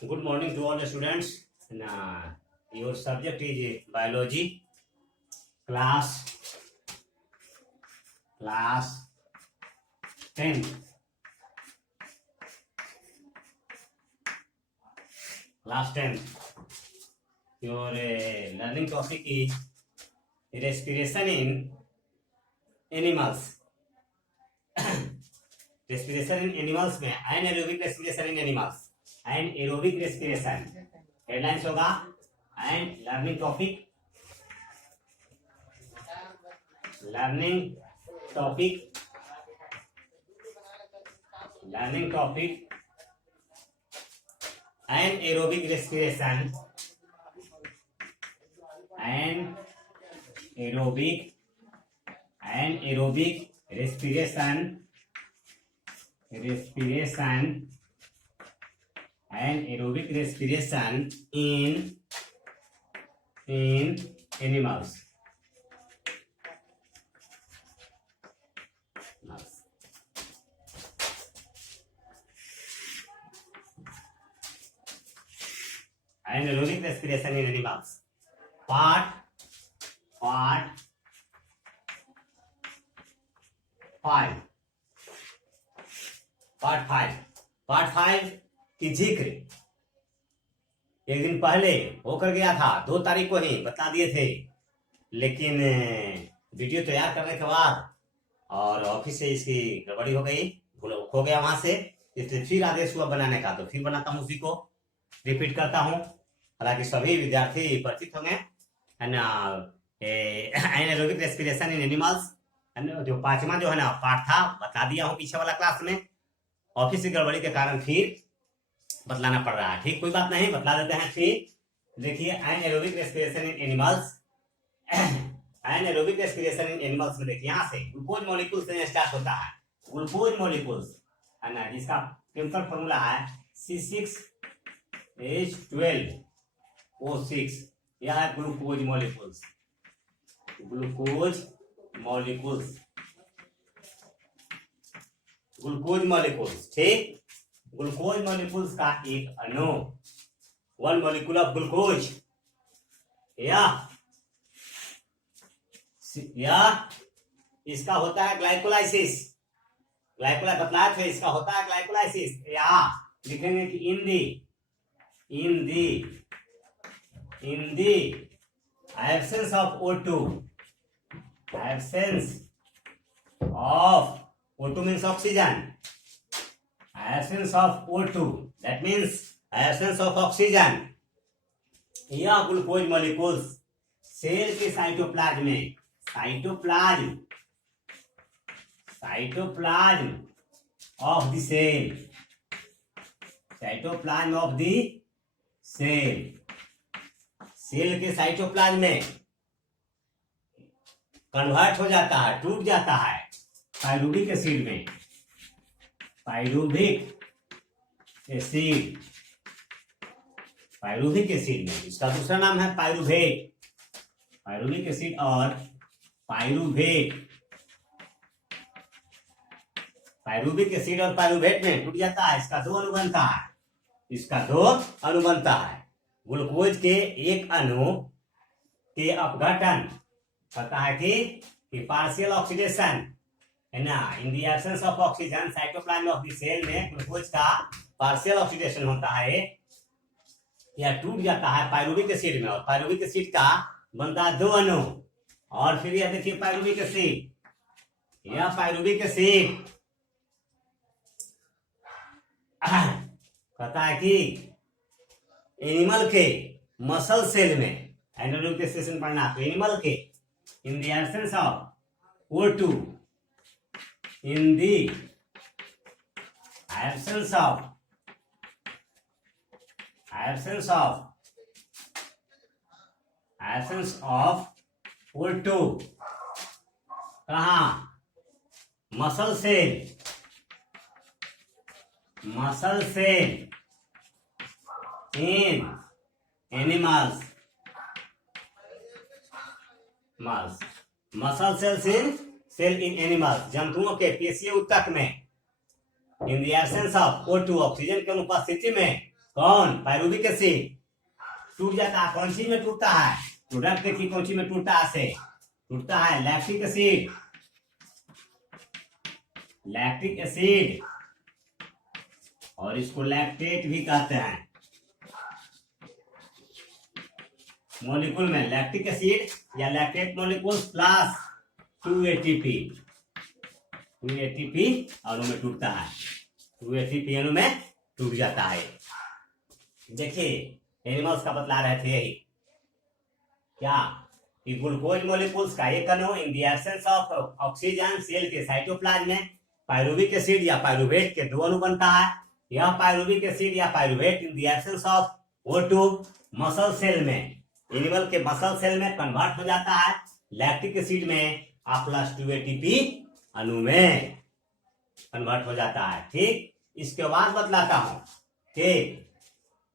Good morning to all the students. Your subject is biology, class 10. Class 10. Your learning topic is respiration in animals. Respiration in animals में anaerobic respiration in animals and aerobic respiration. Headlines होगा and learning topic and aerobic respiration in animals. Anaerobic respiration in animals. Part 5 की जिक्र एक दिन पहले होकर गया था, 2 तारीख को ही बता दिए थे, लेकिन वीडियो तैयार करने के बाद और ऑफिस से इसकी गड़बड़ी हो गई, खो गया वहां से, इसलिए फिर आदेश हुआ बनाने का, तो फिर बनाता हूँ, उसी को रिपीट करता हूँ। हालांकि सभी विद्यार्थी परिचित होंगे एनाएरोबिक रेस्पिरेशन इन एनिमल्स, जो 5वां जो है ना पार्ट था, बता दिया हूँ पीछे वाला क्लास में। ऑफिस की गड़बड़ी के कारण फिर बतलाना पड़ रहा है, ठीक, कोई बात नहीं, बतला देते हैं फिर। देखिए anaerobic respiration in animals, anaerobic respiration in animals में देखिए यहाँ से ग्लूकोज मॉलिक्यूल से स्टार्ट होता है, ग्लूकोज मॉलिक्यूल्स है ना, जिसका केमिकल फॉर्मूला है C6H12O6, यह है ग्लूकोज मॉलिक्यूल्स, ठीक। ग्लूकोज मॉलिक्यूल्स का एक अणु, 1 मॉलिक्यूल ऑफ ग्लूकोज, या इसका होता है ग्लाइकोलाइसिस, बतलाया थे, इसका होता है ग्लाइकोलाइसिस, या लिखेंगे कि in the absence of O2, O2 means oxygen, absence of O2, that means absence of oxygen, यह ग्लूकोज मॉलिक्यूल्स सेल के साइटोप्लाज्म में, साइटोप्लाज्म ऑफ द सेल के साइटोप्लाज्म में कन्वर्ट हो जाता है, टूट जाता है पाइरूविक एसिड में, पाइरूविक एसिड में, इसका दूसरा नाम है पाइरूविक एसिड और पाइरूविक एसिड और पाइरूवेट में टूट जाता है, इसका दो अणु बनता है। ग्लूकोज के एक अणु के अपघटन पता है कि पार्शियल ऑक्सीडेशन है ना, in the absence of oxygen cytoplasm of the cell में ग्लूकोज का पार्शियल ऑक्सीडेशन होता है या टूट जाता है पाइरूविक एसिड में, और पाइरूविक एसिड का बनता है 2 अणु, और फिर यह देखिए पाइरूविक एसिड पता है कि एनिमल के मसल सेल में एनाएरोबिक रेस्पिरेशन पढ़ना, तो एनिमल के in the absence of O2, in the absence of O2, कहाँ, muscle cell in animals, muscle cell in animals, जंतुओं के पेशीय ऊतक में, इन द एब्सेंस ऑफ O2, ऑक्सीजन की अनुपस्थिति में कौन? पायरुविक एसिड टूट जाता है। कौन सी में टूटता है? प्रोडक्ट देखिए कौन सी में टूटता है, से टूटता है लैक्टिक एसिड। लैक्टिक एसिड, और इसको लैक्टेट भी कहते हैं। मॉलिक्यूल में लैक्टिक एसिड या लैक्टेट मॉलिक्यूल प्लस 2 ATP अणु में टूटता है। 2 ATP अणु में टूट जाता है। देखिए एनिमल्स का बतला रहे थे यही क्या कि ग्लूकोज मॉलिक्यूल्स का एक अणु in the absence of oxygen cell के साइटोप्लाज्म में पायरुविक एसिड या पायरुवेट के दो अणु बनता है। यह पायरुविक एसिड या pyruvate in the absence of O2 muscle cell में, एनिमल के मसल सेल में कन्वर्ट हो जाता है लैक्टिक एसिड में +2 ATP अणु में कन्वर्ट हो जाता है। ठीक, इसके बाद बतलाता हूं कि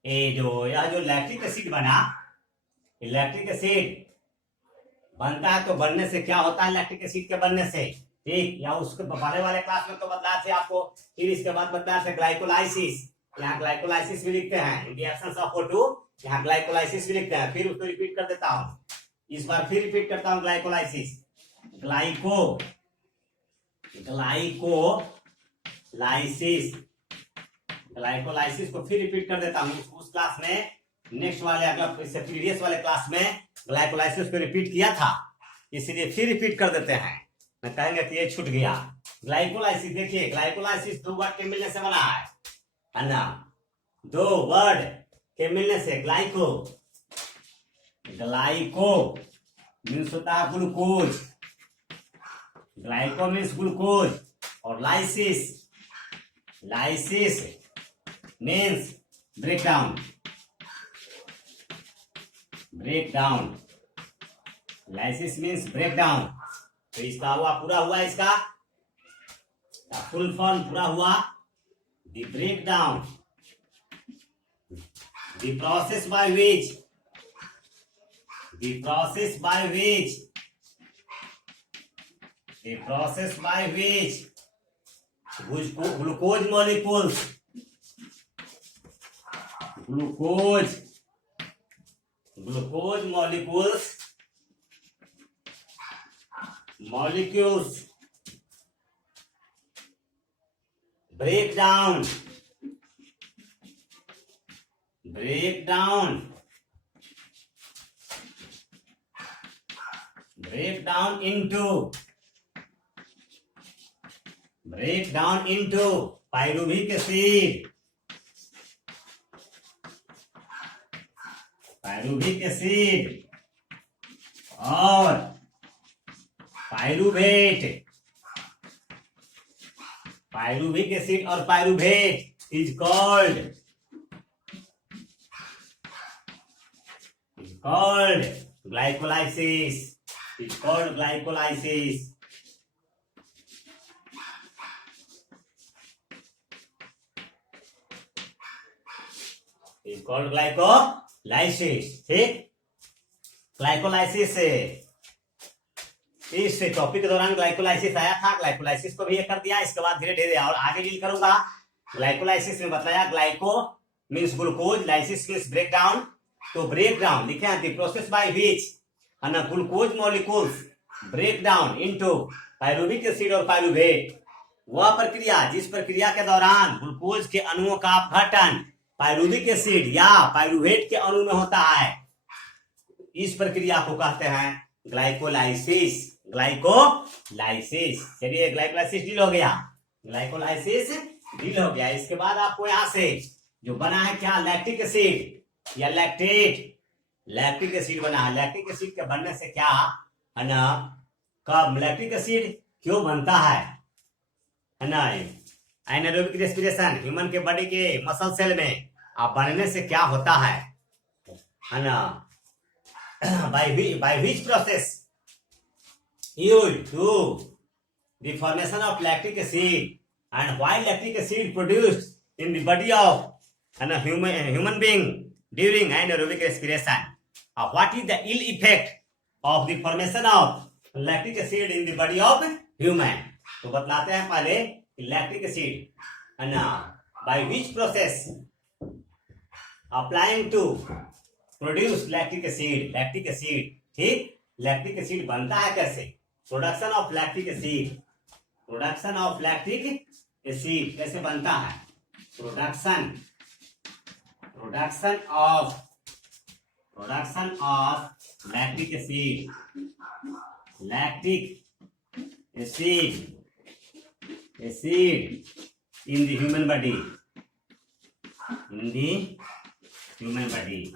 यह जो लैक्टिक एसिड बना, लैक्टिक एसिड बनता है तो बनने से क्या होता है? लैक्टिक एसिड के बनने से, ठीक, या उसके पहले वाले क्लास में तो बतलाए थे आपको। फिर इसके बाद बतलाए थे ग्लाइकोलाइसिस। यहाँ ग्लाइकोलाइसिस भी लिखते हैं in the absence of O2, यहाँ ग्लाइकोलाइसिस भी लिखते हैं। फिर उसको रिपीट कर देता हूँ, इस बार फिर रिपीट करता हूँ ग्लाइकोलाइसिस। ग्लाइकोलाइसिस को फिर रिपीट कर देता हूँ। उस क्लास में नेक्स्ट वाले अगर इससे प्रीवियस वाले क्लास में ग्लाइकोलाइसिस को रिपीट किया था, इसलिए फिर रिपीट कर देते हैं। मैं कहेंगे कि ये छूट गया। ग्लाइकोलाइसिस देखिए, ग्लाइकोलाइसिस दो वर्ड के मिलने से बना है ना, दो वर्ड के मिलने से। ग्लाइको मीन्स होता है ग्लूकोज, ग्लाइको मीन्स ग्लूकोज, और lysis means breakdown. Lysis means breakdown. तो इसका हुआ पूरा हुआ, इसका फुल फॉर्म पूरा हुआ the breakdown, the process by which glucose molecules break down into pyruvic acid और पायरुविक एसिड और पायरुवेट इज कॉल्ड ग्लाइकोलाइसिस। ठीक, ग्लाइकोलाइसिस से इस टॉपिक के दौरान ग्लाइकोलाइसिस आया था, ग्लाइकोलाइसिस को भी ये कर दिया। इसके बाद धीरे धीरे और आगे डील करूंगा। ग्लाइकोलाइसिस में बताया glyco means glucose, lysis means break down. तो ब्रेक डाउन लिखे हैं the process by which glucose molecules break down into pyruvic acid और पायरुवेट। वह प्रक्रिया जिस प्रक्रिया के दौरान ग्लूकोज के अणुओं का अपघटन पायरुविक एसिड या पायरुवेट के अणु में होता है, इस प्रक्रिया को कहते हैं ग्लाइकोलाइसिस। चलिए ग्लाइकोलाइसिस डील हो गया। इसके बाद आपको यहां से जो बना है क्या, लैक्टिक एसिड या लैक्टिक एसिड बना है। लैक्टिक एसिड के बनने से क्या है ना, कब लैक्टिक एसिड क्यों बनता है ना, एनारोबिक रेस्पिरेशन ह्यूमन के बॉडी के मसल सेल में अब बनने से क्या होता है ना, by which process used to the formation of lactic acid, and why lactic acid produced in the body of a human being during anaerobic respiration. What is the ill effect of the formation of lactic acid in the body of human? तो बतलाते हैं पहले lactic acid है ना, by which process applying to produce lactic acid. Lactic acid, ठीक, lactic acid बनता है कैसे? Production of lactic acid, production of lactic acid कैसे बनता है? Production of lactic acid, lactic acid in the human body, in the human body,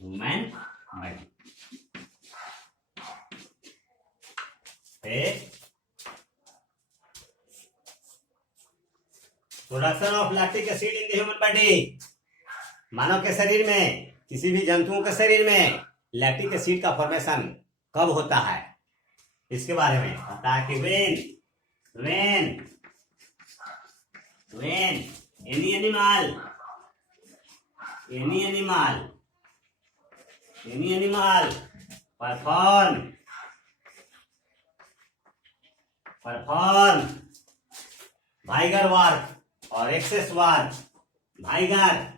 human body. Production of lactic acid in the human body, मानव के शरीर में, किसी भी जंतुओं के शरीर में लैक्टिक एसिड का फॉर्मेशन कब होता है, इसके बारे में पता है कि when any animal perform vigor work or excess work, vigor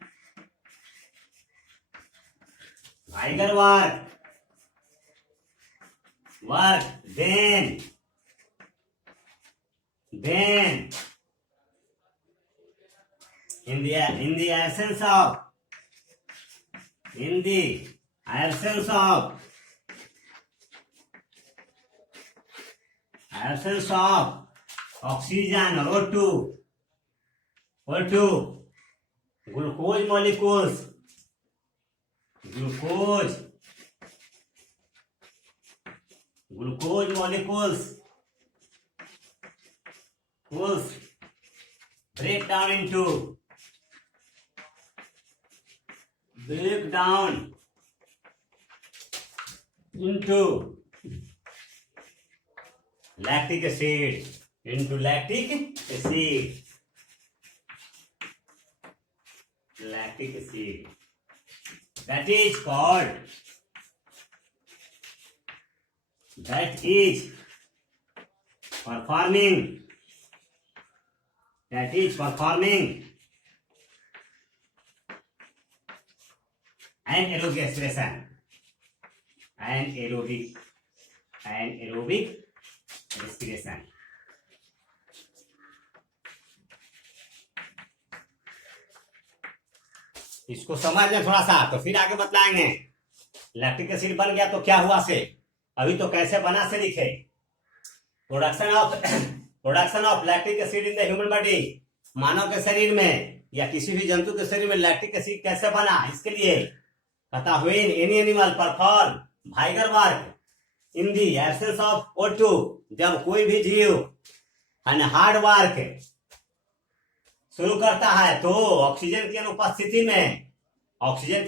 work, then in the absence of oxygen or O2, glucose molecules break down into lactic acid, that is performing anaerobic respiration. इसको समझ लें थोड़ा सा, तो फिर आगे बतलाएंगे। Lactic acid बन गया तो क्या हुआ से, अभी तो कैसे बना से लिखे। Production of lactic acid in the human body, मानव के शरीर में या किसी भी जंतु के शरीर में लैक्टिक एसिड कैसे बना, इसके लिए कहता when any animal perform vigour work in the absence of O2, जब कोई भी जीव हार्ड वर्क शुरू करता है तो ऑक्सीजन की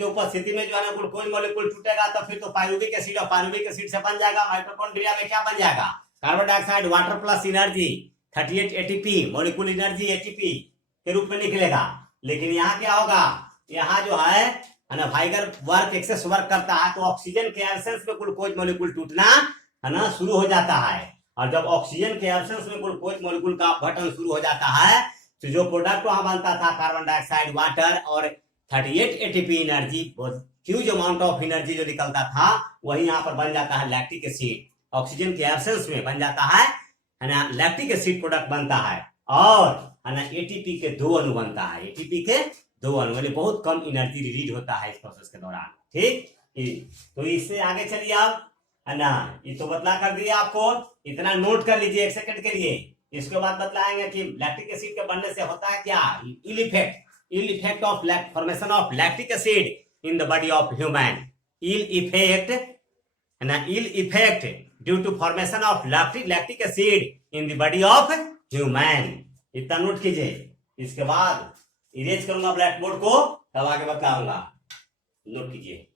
उपस्थिति में जो है ना ग्लूकोज मॉलिक्यूल टूटेगा, तो फिर तो पायरुविक एसिड, और पायरुविक एसिड से बन जाएगा माइटोकॉन्ड्रिया में क्या बन जाएगा, carbon dioxide, water plus energy 38 ATP, molecule energy ATP के रूप में निकलेगा। लेकिन यहाँ क्या होगा, यहाँ जो है ना वाइगर वर्क एक्सेस वर्क करता है तो ऑक्सीजन के एब्सेंस में ग्लूकोज मॉलिक्यूल टूटना है ना शुरू हो जाता है, और जब ऑक्सीजन के एब्सेंस में ग्लूकोज मॉलिक्यूल का अपघटन शुरू हो जाता है तो जो प्रोडक्ट वहां बनता था कार्बन डाइऑक्साइड, वाटर और 38 ATP energy, huge amount of energy जो निकलता था, वही यहाँ पर बन जाता है लैक्टिक एसिड। ऑक्सीजन के एब्सेंस में बन जाता है ना लैक्टिक एसिड प्रोडक्ट बनता है, और है ना ATP के 2 अणु बनता है, ATP के 2 अणु, यानी बहुत कम एनर्जी रिलीज होता है इस प्रोसेस के दौरान। ठीक, तो इससे आगे चलिए आप, है ना, ये तो बतला कर दिया आपको, इतना नोट कर लीजिए 1 सेकंड के लिए। इसके बाद बतलाएंगे कि लैक्टिक एसिड के बनने से होता है क्या, ill effect of formation of lactic acid in the body of human, ill effect due to formation of lactic acid in the body of human. इतना नोट कीजिए, इसके बाद इरेज करूंगा ब्लैक बोर्ड को, तब आगे बताऊंगा, नोट कीजिए।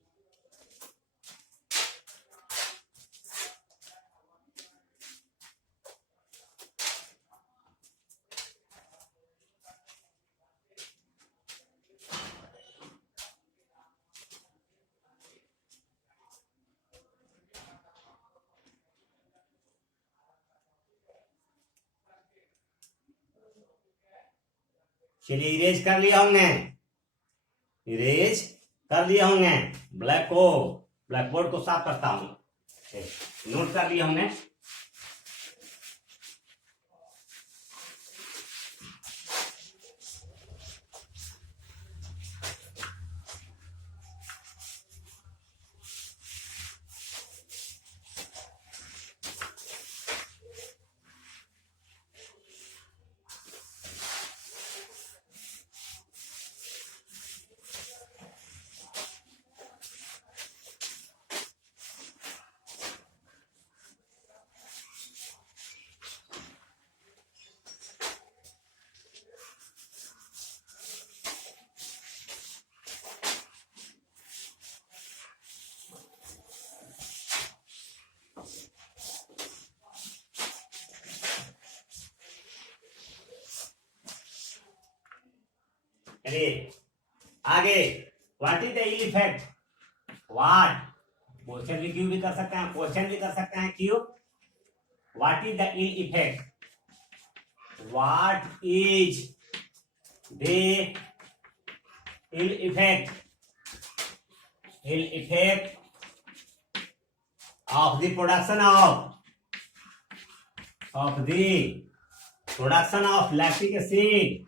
चलिए इरेज कर लिया होंगे, इरेज कर लिया होंगे। ब्लैक बोर्ड को साफ करता हूं, नोट कर लिया होंगे। आगे what is the ill effect, what, question भी क्यों भी कर सकते हैं, क्वेश्चन भी कर सकते हैं क्यों। What is the ill effect, what is the ill effect, ill effect of the production of lactic acid,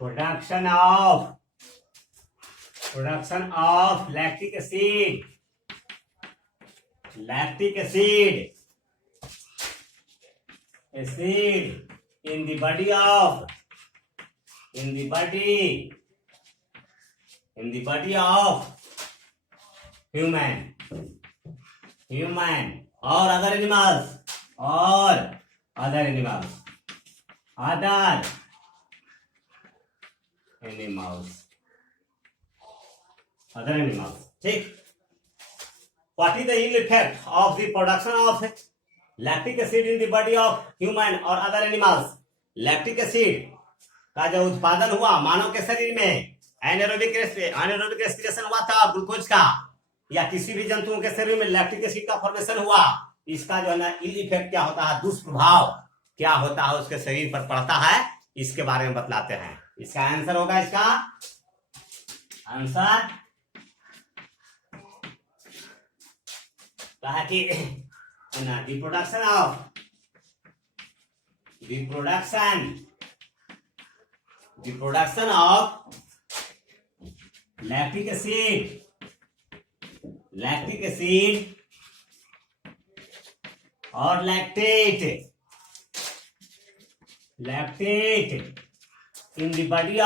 production of lactic acid in the body of human or other animals ठीक। What is the ill effect of the production of lactic acid in the body of human or other animals? Lactic acid का जो उत्पादन हुआ मानव के शरीर में, anaerobic respiration हुआ था ग्लूकोज का, या किसी भी जंतुओं के शरीर में लैक्टिक एसिड का फॉर्मेशन हुआ, इसका जो है ना इल इफेक्ट क्या होता है, दुष्प्रभाव क्या होता है उसके शरीर पर पड़ता है, इसके बारे में बतलाते हैं। इसका आंसर होगा, इसका आंसर कहा कि the production of lactic acid or lactate in the body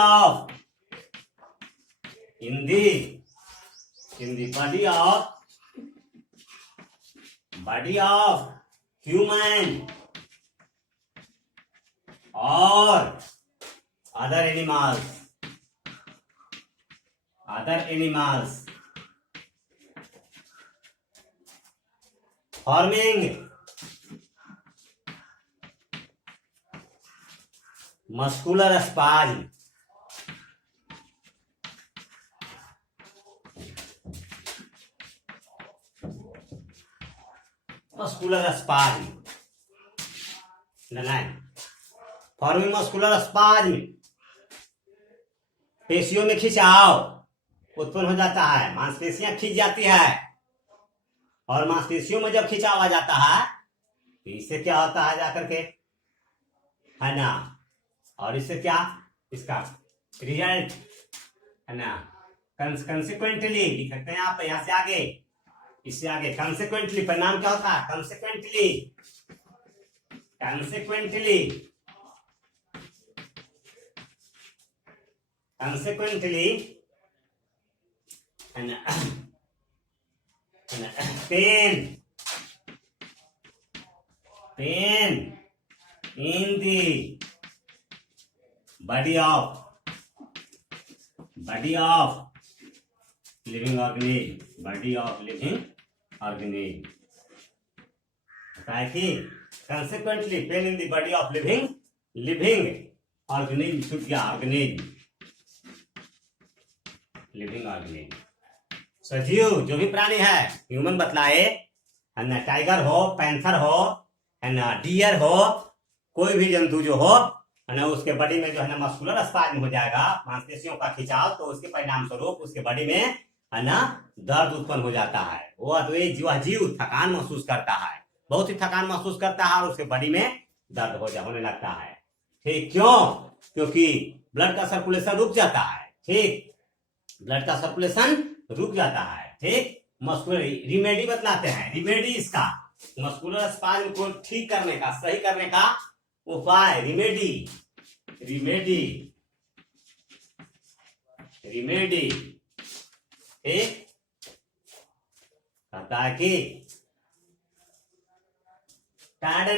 of human or other animals forming muscular spasm, forming muscular spasm, पेशियों में खिंचाव उत्पन्न हो जाता है, मांसपेशियां खिंच जाती है, और मांसपेशियों में जब खिंचाव आ जाता है तो इससे क्या होता है जाकर के, है ना, और इससे क्या, इसका रिजल्ट है ना, कंसिक्वेंटली लिख सकते हैं आप यहां से आगे, इससे आगे कंसिक्वेंटली परिणाम क्या होता है, consequently pain in the body of living organism, होता है कि consequently pain in the body of living organism, छूट गया organism, सजीव जो भी प्राणी है, ह्यूमन बतलाए, है ना, टाइगर हो, पैंथर हो, है ना, डियर हो, कोई भी जंतु जो हो, है ना, उसके बॉडी में जो है ना मस्कुलर स्पाज्म हो जाएगा, मांसपेशियों का खिंचाव, तो उसके परिणाम स्वरूप उसके बॉडी में है ना दर्द उत्पन्न हो जाता है। वह जीव थकान महसूस करता है, बहुत ही थकान महसूस करता है, और उसके बॉडी में दर्द होने लगता है। ठीक, क्यों? क्योंकि ब्लड का सर्कुलेशन रुक जाता है। ठीक, ब्लड का सर्कुलेशन रुक जाता है। ठीक, मस्कुलर रिमेडी बतलाते हैं, रिमेडी इसका मस्कुलर स्पाज्म को ठीक करने का, सही करने का उपाय, रिमेडी ठीक, कहता है कि tired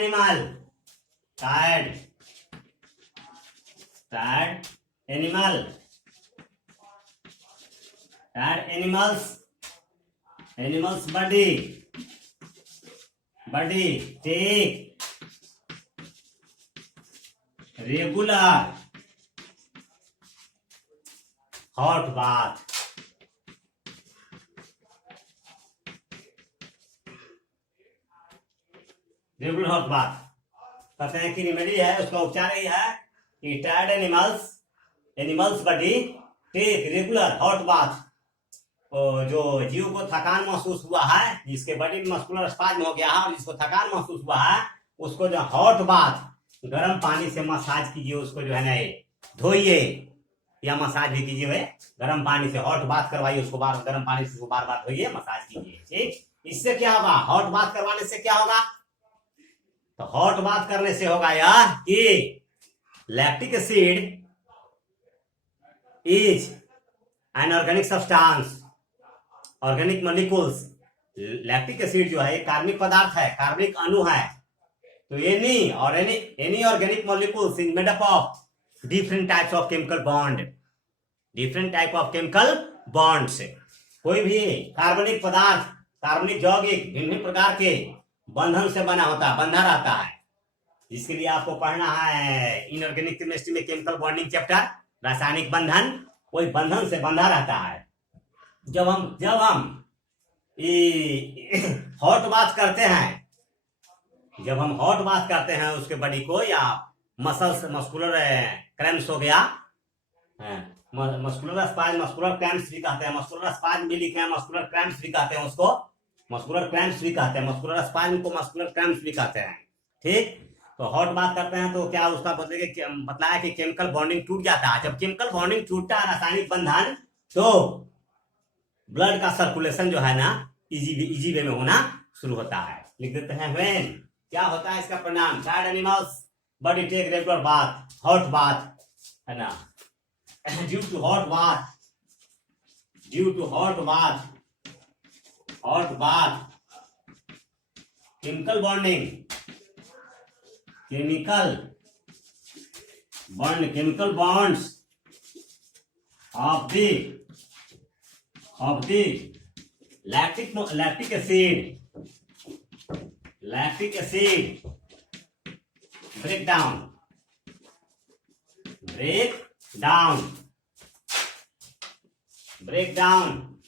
animals body take regular hot bath. Regular hot bath कहते हैं कि रिमेडी है, उसका उपचार यही है कि tired animals body take regular hot bath. जो जीव को थकान महसूस हुआ है, जिसके बॉडी में मस्कुलर स्पाज्म हो गया है और जिसको थकान महसूस हुआ है, उसको जो हॉट बाथ गर्म पानी से मसाज कीजिए, उसको जो है ना धोइए या मसाज भी कीजिए, गर्म पानी से हॉट बाथ करवाइए, उसको गर्म पानी से बार बार धोइए, मसाज कीजिए। ठीक, इससे क्या होगा? हॉट बाथ करवाने से क्या होगा? तो हॉट बाथ करने से होगा यार कि lactic acid is an organic substance, organic molecules. Lactic acid जो है कार्बनिक पदार्थ है, कार्बनिक अणु है। तो any organic molecules is made up of different types of chemical bonds. कोई भी कार्बनिक पदार्थ, कार्बनिक यौगिक भिन्न प्रकार के बंधन से बना होता है, बंधा रहता है, जिसके लिए आपको पढ़ना है इनऑर्गेनिक केमिस्ट्री में केमिकल बॉन्डिंग चैप्टर, रासायनिक बंधन। कोई बंधन से बंधा रहता है। जब हम हॉट बाथ करते हैं, उसके बॉडी को, या मस्कुलर क्रैम्प्स हो गया, मस्कुलर क्रैम्प्स भी कहते हैं, मस्कुलर स्पाज्म भी लिखे हैं, मस्कुलर क्रैम्प्स भी कहते हैं उसको, मस्कुलर स्पाज्म को मस्कुलर क्रैम्प्स भी कहते हैं। ठीक, तो हॉट बात करते हैं तो क्या उसका बतलाया कि केमिकल बॉन्डिंग टूट जाता है। जब केमिकल बॉन्डिंग टूटता है, रासायनिक बंधन, तो ब्लड का सर्कुलेशन जो है ना इजी वे में होना शुरू होता है। लिख देते हैं व्हेन, क्या होता है इसका परिणाम? Tired animals body take regular bath, hot bath, है ना, due to hot bath chemical bonds of the lactic acid break down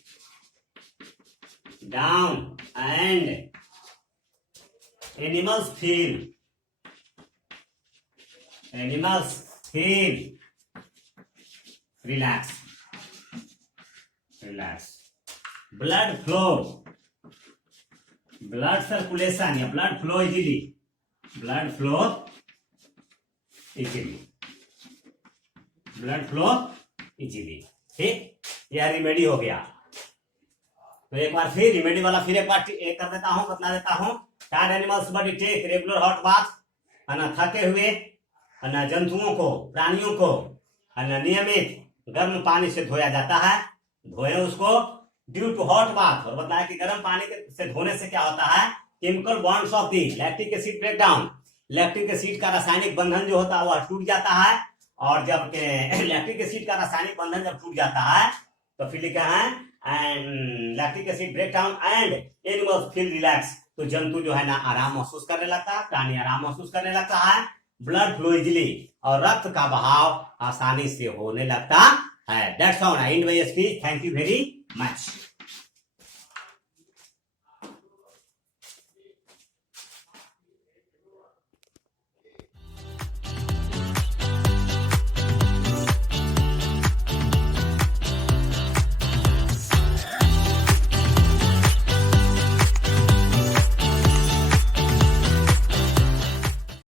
and animals feel relax. Blood circulation या blood flow easily। ठीक, यह रिमेडी हो गया। तो एक बार फिर रिमेडी वाला फिर एक बार कर देता हूं, बता देता हूं। Tired animals body take regular hot bath, है ना, थके हुए है ना जंतुओं को, प्राणियों को है ना नियमित गर्म पानी से धोया जाता है, धोए उसको ड्यू टू हॉट बाथ। और बताया कि गर्म पानी से धोने से क्या होता है? Chemical bonds of the lactic acid break down, lactic acid का रासायनिक बंधन जो होता है वह टूट जाता है। और जब लैक्टिक एसिड का रासायनिक बंधन जब टूट जाता है तो फिर लिखा है and lactic acid break down and animals feel relax. तो जंतु जो है ना आराम महसूस करने लगता है, प्राणी आराम महसूस करने लगता है, ब्लड फ्लो इजिली, और रक्त का बहाव आसानी से होने लगता है। That's all, I and my speech. Thank you very much.